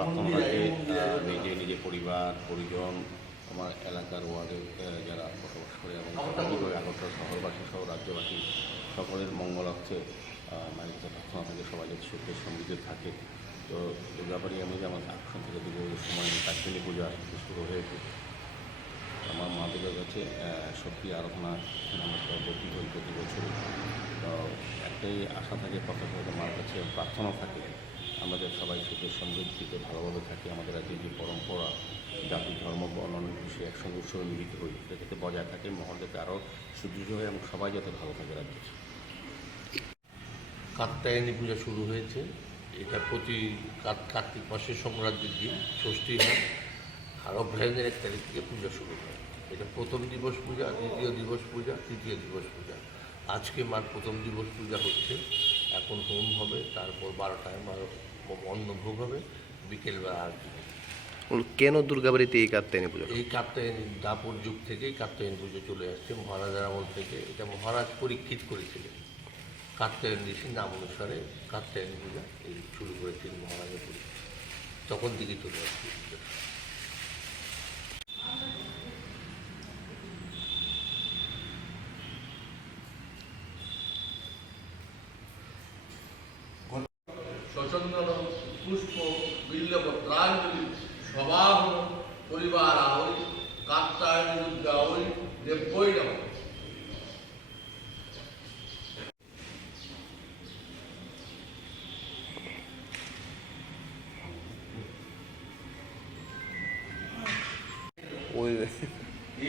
প্রার্থনা থাকে নিজে পরিবার পরিজন আমার এলাকার ওয়ার্ডের যারা বসবাস করে এবং সামাজিকভাবে আগরতলা শহরবাসী সহ রাজ্যবাসী সকলের মঙ্গলার্থে মায়ের কাছে প্রার্থনা থাকে, সবাই যাতে সুখে সমৃদ্ধি থাকে। তো দুর্গাবাড়ি আমি যে আমার আকর্ষণ থেকে দুর্গের সময় কাশ্মীরি পূজা শুরু হয়েছে। আমার মা দুর্গার কাছে শক্তি আরাধনা আমরা ভর্তি হই প্রতি বছরই। তো একটাই আশা থাকে, প্রত্যাশা মার কাছে প্রার্থনা থাকে আমাদের সবাই সুখে সমৃদ্ধিতে ভালোভাবে থাকি, আমাদের রাজ্যের যে পরম্পরা জাতি ধর্ম বর্ণ সে একসঙ্গে উৎসবে মিলিত হই, এটা যাতে বজায় থাকে, মহল যাতে আরও সুদৃঢ় হয় এবং সবাই যাতে ভালো থাকে রাজ্যের। কাত্যায়নী পূজা শুরু হয়েছে। এটা প্রতি কার্তিক মাসের সংক্রান্তির দিন ষষ্ঠী হয়, আর অগ্রহায়ণের 1 তারিখ থেকে পূজা শুরু হয়। এটা প্রথম দিবস পূজা, দ্বিতীয় দিবস পূজা, তৃতীয় দিবস পূজা। আজকে মার প্রথম দিবস পূজা হচ্ছে, এখন হোম হবে, তারপর 12টায় মার অন্নভোগ হবে, বিকেলবেলা আরতি হবে। কেন দুর্গাবাড়িতে এই কাত্যায়নী পুজো? এই কাত্যায়নী দাপর যুগ থেকেই কাত্যায়নী পুজো চলে আসছে, মহারাজার আমল থেকে। এটা মহারাজ পরীক্ষিত করেছিলেন, কাত্যায়ন ঋষির নাম অনুসারে কাত্যায়নী পূজা এই শুরু করেছিলেন মহারাজা পরীক্ষিত, তখন থেকে চলে আসছে পুজো। স্বচন্দন পুষ্প বিল্লপত্রাঞ্জলি স্বভাবন পরিবার আহৈ কাত্যায়নী দুর্গা ওই দেব্যই নমঃ।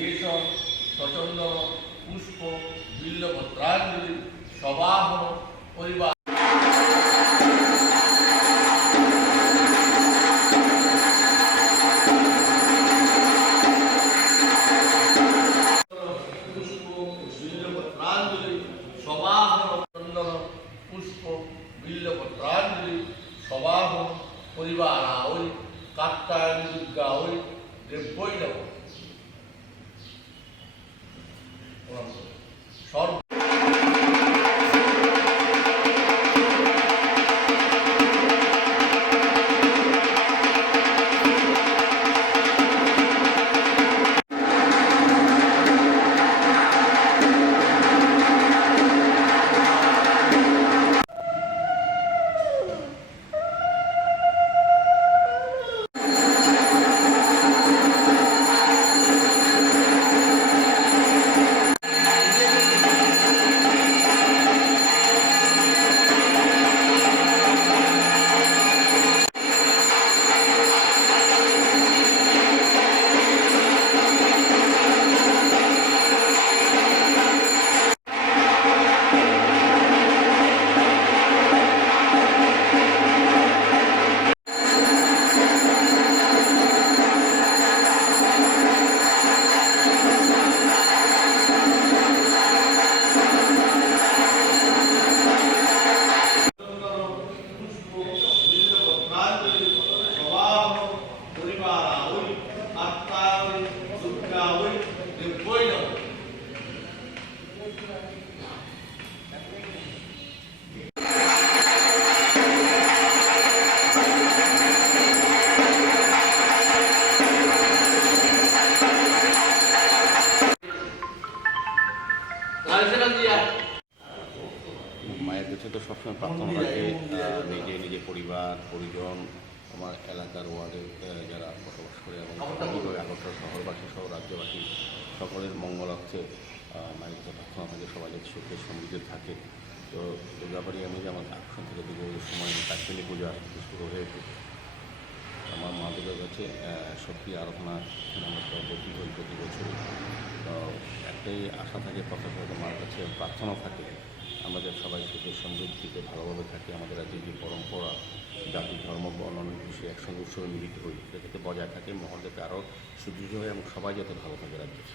এষ স্বচন্দন পুষ্প বিল্লপত্রাঞ্জলি স্বভাবন পরিবার পুষ্প বিল্লপত্রাঞ্জলি স্বভাবন পরিবার ওই কাত্যায়নী দুর্গা ওই দেব্যই নমঃ। সর্ব মায়ের কাছে তো সবসময় প্রার্থনা থাকে নিজে পরিবার পরিজন আমার এলাকার ওয়ার্ডের যারা বসবাস করে এবং সামাজিকভাবে আগরতলা শহরবাসী সহ রাজ্যবাসী সকলের মঙ্গলার্থে মায়ের কাছে প্রার্থনা থাকে, সবাই যাতে সুখে সমৃদ্ধি থাকে। তো দুর্গাবাড়ি আমি যে আমার আকর্ষণ থেকে দুর্গের সময় কাশ্মীরি পূজা শুরু হয়েছে। আমার মা দুর্গার কাছে শক্তি আরাধনা আমরা ভর্তি হই প্রতি বছরই। তো একটাই আশা থাকে, প্রত্যাশা মার কাছে প্রার্থনা থাকে আমাদের সবাই সুখে সমৃদ্ধিতে ভালোভাবে থাকি, আমাদের রাজ্যের যে পরম্পরা জাতি ধর্ম বর্ণ সে একসঙ্গে উৎসবে মিলিত হই, এটা যাতে বজায় থাকে, মহল যাতে আরও সুদৃঢ় হয় এবং সবাই যাতে ভালো থাকে রাজ্যের।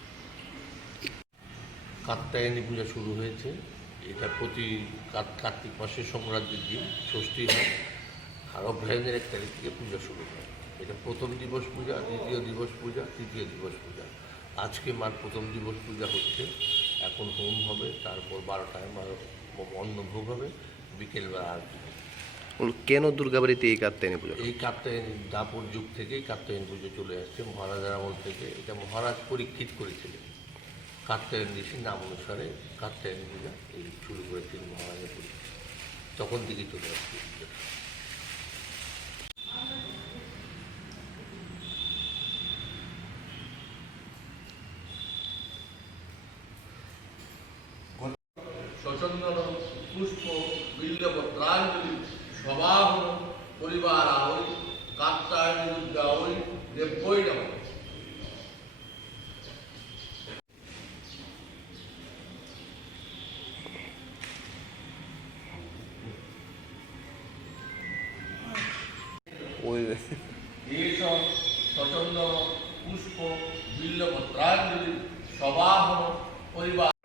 কাত্যায়নী পূজা শুরু হয়েছে। এটা প্রতি কার্তিক মাসের সংক্রান্তির দিন ষষ্ঠী হয়, আর অগ্রহায়ণের 1 তারিখ থেকে পূজা শুরু হয়। এটা প্রথম দিবস পূজা, দ্বিতীয় দিবস পূজা, তৃতীয় দিবস পূজা। আজকে মার প্রথম দিবস পূজা হচ্ছে, এখন হোম হবে, তারপর 12টায় মার অন্নভোগ হবে, বিকেলবেলা আরতি হবে। কেন দুর্গাবাড়িতে এই কাত্যায়নী পুজো? এই কাত্যায়নী দাপর যুগ থেকেই কাত্যায়নী পুজো চলে আসছে, মহারাজার আমল থেকে। এটা মহারাজ পরীক্ষিত করেছিলেন। কাত্যায়ন ঋষির নাম অনুসারে কাত্যায়নী পূজা এই শুরু করেছিলেন মহারাজা পরীক্ষিত, তখন থেকেই চলে আসছে এই পুজোটা। সচন্দন পুষ্প বিল্লপত্রাঞ্জলি সবাহন পরিবার ওই কাত্তায়নী দুর্গা ওই দেব্যই নমঃ। ওই এষ সচন্দন পুষ্প বিল্লপত্রাঞ্জলি সবাহন পরিবার